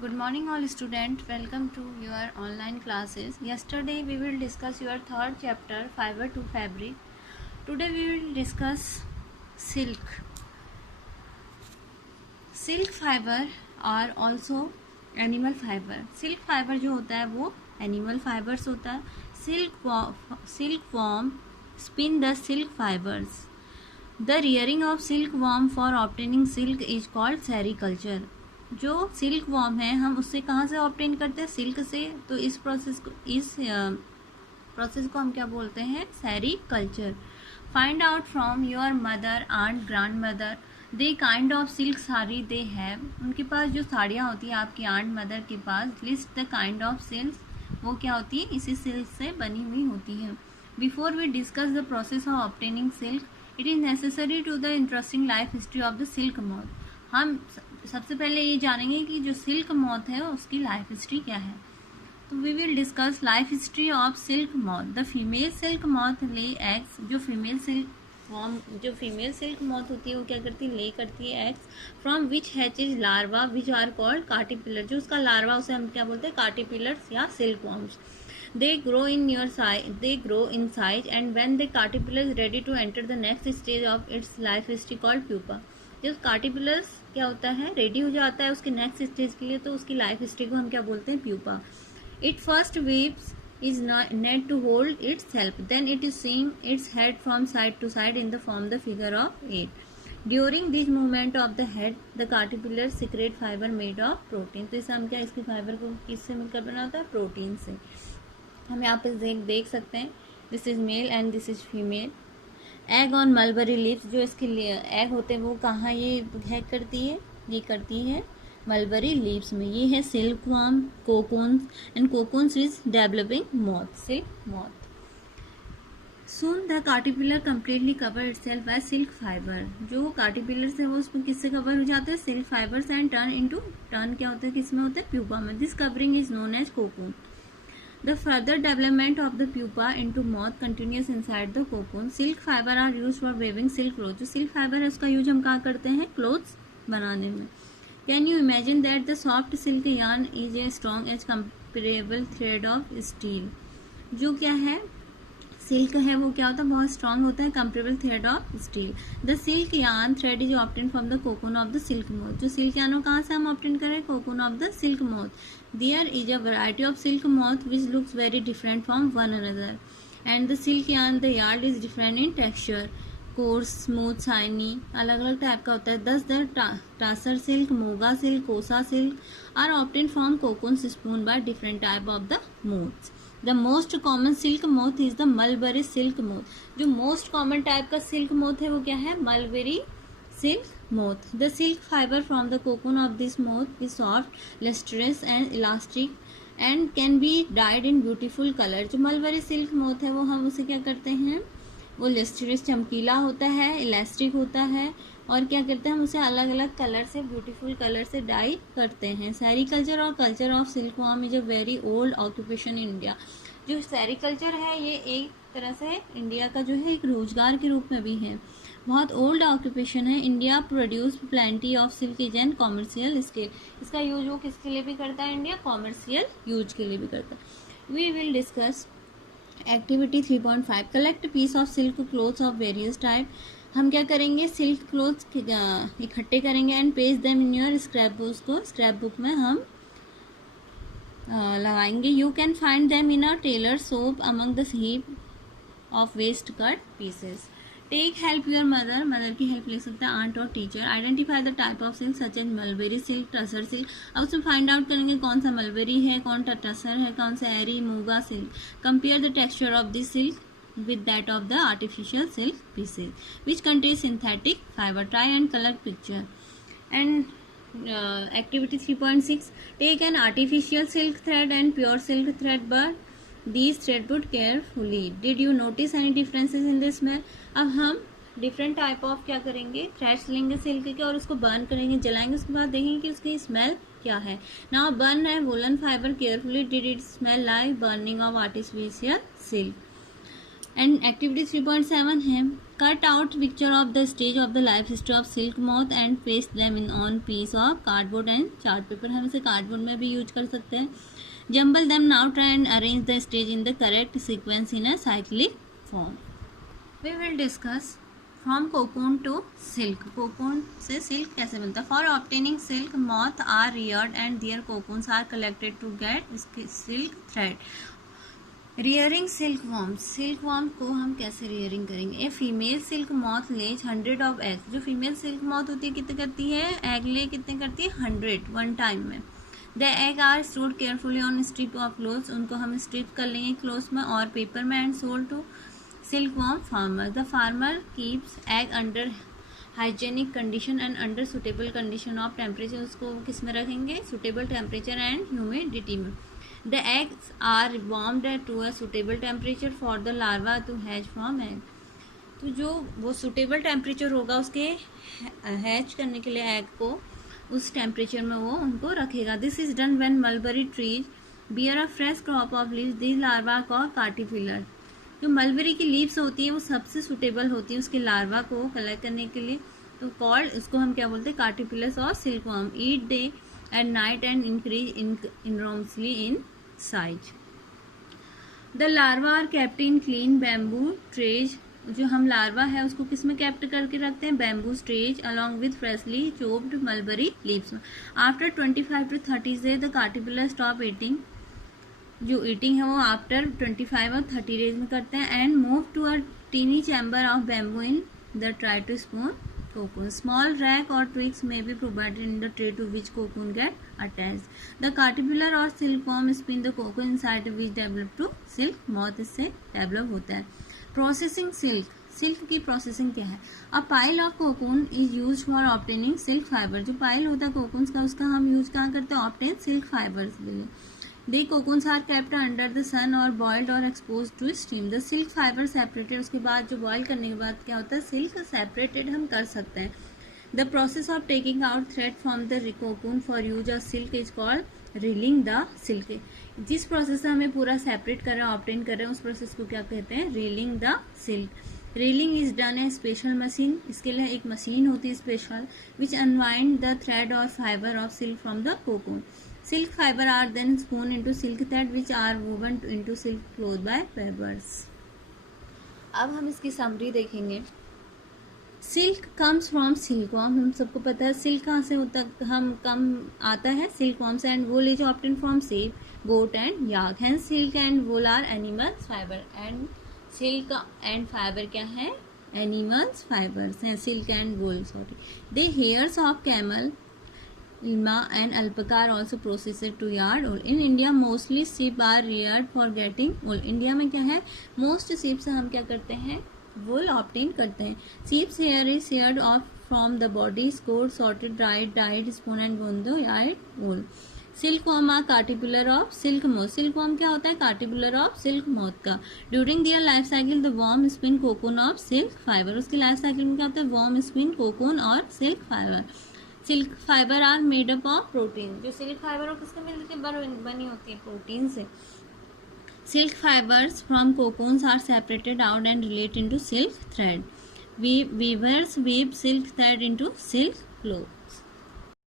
Good morning all students, welcome to your online classes. Yesterday we will discuss your third chapter fiber to fabric. Today we will discuss silk. Silk fiber are also animal fiber. Silk fiber जो होता है वो animal fibers होता है. Silkworm spin the silk fibers. The rearing of silkworm for obtaining silk is called sericulture. जो silk worm है हम उससे कहाँ से ऑब्टेन करते हैं, सिल्क से. तो इस प्रोसेस को हम क्या बोलते हैं, sericulture. Find out from your mother and grand mother they kind of silk sari they have. उनके पास जो साड़ियाँ होती हैं आपकी आंट मदर के पास. List the kind of silk, वो क्या होती है, इसी सिल्क से बनी हुई होती है. Before we discuss the process of obtaining silk it is necessary to the interesting life history of the silk moth. हम सबसे पहले ये जानेंगे कि जो सिल्क मॉथ है उसकी लाइफ हिस्ट्री क्या है. तो we will discuss life history of silk moth. The female silk moth lay eggs. जो फीमेल सिल्क मॉथ होती है वो क्या करती है, ले करती है eggs. From which hatches larva which are called caterpillar. जो उसका लार्वा उसे हम क्या बोलते हैं, कार्टिपिलर्स या silk worms. They grow in size and when the caterpillar is ready to enter the next stage of its life history called pupa. जब कार्टिपिलर्स क्या होता है, रेडी हो जाता है उसके नेक्स्ट स्टेज के लिए, तो उसकी लाइफ हिस्ट्री को हम क्या बोलते हैं, pupa. It first weaves is net to hold itself, then it is seeing its head from side to side in the form the figure of 8. During this movement of the head the caterpillar secret fibre made of protein. तो इसे हम क्या, इसकी fibre को किससे मिलकर बना होता है, प्रोटीन से. हम यहाँ पे देख सकते हैं, this is male and this is female. Egg on mulberry leaves. जो इसके लिए एग होते हैं वो कहाँ ये हैक करती है, ये करती है मलबरी लीव्स में. ये है silkworm, cocoons and cocoons is developing moth, silk moth. Soon the caterpillar completely cover itself by silk fibre. जो कार्टिपिलर्स है वो उसमें किससे कवर हो जाते हैं, सिल्क फाइबर्स. एंड टर्न क्या होता है, किस में होता है, प्यूपा में. This covering is known as cocoon. The further development of the pupa into moth continues inside the cocoon. Silk fiber are used for weaving silk clothes. जो silk fiber है उसका यूज हम कहाँ करते हैं, clothes बनाने में. Can you imagine that the soft silk yarn is a strong as comparable thread of steel. जो क्या है, सिल्क है वो क्या होता है, बहुत स्ट्रांग होता है, comparable thread of steel. The silk yarn thread is obtain from the cocoon of the silk moth. जो सिल्क यार्न कहाँ से हम ऑब्टेन करें, cocoon of the silk moth. There is a variety of silk moth which looks very different from one another and the silk yarn the yard is different in texture, coarse, smooth, shiny, अलग अलग type का होता है. Thus the टासर silk, muga silk, kosa silk are obtain from cocoon spun by different type of the moths. The most common silk moth is the mulberry silk moth. जो most common type का silk moth है वो क्या है, mulberry silk moth. The silk fibre from the cocoon of this moth is soft, lustrous and elastic and can be dyed in beautiful colour. जो mulberry silk moth है वो हम उसे क्या करते हैं, वो लस्ट्रस चमकीला होता है, इलास्टिक होता है, और क्या करते हैं हम उसे अलग अलग कलर से, ब्यूटीफुल कलर से डाई करते हैं. सेरीकल्चर और culture of silk worm is a very old occupation in India. जो सेरीकल्चर है ये एक तरह से इंडिया का जो है एक रोजगार के रूप में भी है, बहुत ओल्ड ऑक्यूपेशन है. India produce plenty of silk is and commercial scale. इसका यूज वो किसके लिए भी करता है, इंडिया कॉमर्शियल यूज के लिए भी करता है. We will discuss activity 3.5. Collect piece of silk clothes of various type. हम क्या करेंगे, सिल्क क्लोथ्स इकट्ठे करेंगे and page them in your scrap book. को स्क्रैप बुक में हम लगाएंगे. You can find them in a tailor shop among the heap of waste cut pieces. Take help your mother. Mother की help ले सकते हैं, आंट और teacher. Identify the type of silk such as mulberry silk, tussar silk. अब उसमें find out करेंगे कौन सा मलबेरी है, कौन सा टसर है, कौन सा eri, muga silk. Compare the texture of this silk with that of the artificial silk pieces which contain synthetic fiber. Try and color picture. And activity 3.6. Take an artificial silk thread and pure silk thread, but these thread put carefully. Did you notice any differences in the smell? अब हम different type of क्या करेंगे, threads लेंगे silk के और उसको burn करेंगे, जलाएंगे, उसके बाद देखेंगे कि उसकी स्मेल क्या है. नाउ बर्न है woollen fibre carefully. Did it smell like burning of artificial silk? And activity 3.7 है cut out picture of the stage of the life history of silk moth and paste them in on piece of cardboard and chart paper. हम इसे cardboard में भी use कर सकते हैं। Jumble them now try and arrange the stage in the correct sequence in a cyclic form. We will discuss from cocoon to silk. Cocoon से silk कैसे बनता है। For obtaining silk moth are reared and their cocoons are collected to get silk thread. Rearing silkworm. Silkworm को हम कैसे rearing करेंगे। A female silk moth lays 100 of eggs. जो female silk moth होती है कितने करती है, एग ले कितने करती है, 100 वन टाइम में। The egg are stored carefully on strip of cloths. उनको हम स्ट्रिप कर लेंगे क्लोथ्स में और पेपर में and sold to silkworm farmer. The farmer keeps egg under hygienic condition and under suitable condition of temperature. उसको किस में रखेंगे, सुटेबल टेम्परेचर एंड ह्यूमिडिटी में। The eggs are warmed to a suitable temperature for the larva to hatch from egg. तो जो वो suitable temperature होगा उसके hatch करने के लिए egg को उस temperature में वो उनको रखेगा। This is done when mulberry trees bear a fresh crop of leaves. These larvae are called caterpillar. जो मलबेरी की लीव्स होती है वो सबसे सुटेबल होती है उसके लार्वा को कलेक्ट करने के लिए। तो कॉल्ड इसको हम क्या बोलते हैं, कार्टिपिलस और silkworm. Eat day at night and increase enormously in size. The larva are kept in clean bamboo trays. जो हम लार्वा है उसको किस में कैप्ट करके रखते हैं, bamboo trays along with freshly chopped mulberry leaves. After 25 to 30 days the caterpillar stop eating. जो ईटिंग है वो आफ्टर 25 और 30 डेज में करते हैं and move to a tiny chamber of bamboo in the tray to spun cocoon. Small rack or twigs may be provided in the tray to which cocoon get attached. The caterpillar or silkworm spin the cocoon inside which develop to silk. moth इससे develop होता है। Processing silk. Silk की processing क्या है। A pile of cocoon is use for obtaining silk fibre. जो pile होता है cocoon का उसका हम यूज कहाँ करते हैं, ऑब्टेन सिल्क फाइबर्स के लिए। They cocoons are kept under the sun और बॉइल्ड और expose to steam. The silk fibre separated. उसके बाद जो बॉयल करने के बाद क्या होता है, सिल्क सेपरेटेड हम कर सकते हैं। The process of taking out thread from the cocoon for use of silk is called reeling the silk. जिस प्रोसेस से हमें पूरा सेपरेट कर रहे हैं, ऑब्टेन कर रहे हैं, उस प्रोसेस को क्या कहते हैं, reeling the silk. Reeling is done a special machine. इसके लिए एक मशीन होती है special which unwind the thread और fibre of silk from the cocoon. Silk fiber are then spun into silk thread which are woven into silk cloth by weavers. अब हम इसकी summary देखेंगे। Silk comes from silkworm. हम सबको पता है silk कहाँ से होता हम कम आता है, सिल्कवर्म से। And wool is obtain from sheep, goat and yak. Hence silk and wool are animals fiber. And silk and fiber क्या है, animals fibers हैं, silk and wool sorry. The hairs of camel, Ilma and alpaca are also processed to yard wool. In India mostly sheep are reared for getting wool. India में क्या है, most sheep से हम क्या करते हैं, wool obtain करते हैं। sheep's hair is sheared off from the body, scored, sorted, dried, dyed, spun and wound to yard wool. Silkworm are caterpillar of silk moth. Silkworm क्या होता है, caterpillar of silk moth का। During their life cycle the worm spin cocoon of silk fiber. उसके life cycle में क्या होता है, worm spin cocoon और silk fiber. Silk fibre are made up of protein. जो सिल्क फाइबर किससे मिलकर बनी होती है, प्रोटीन से। Silk fibres from cocoons are separated out and reeled into silk thread. Weavers weave silk thread into silk cloth.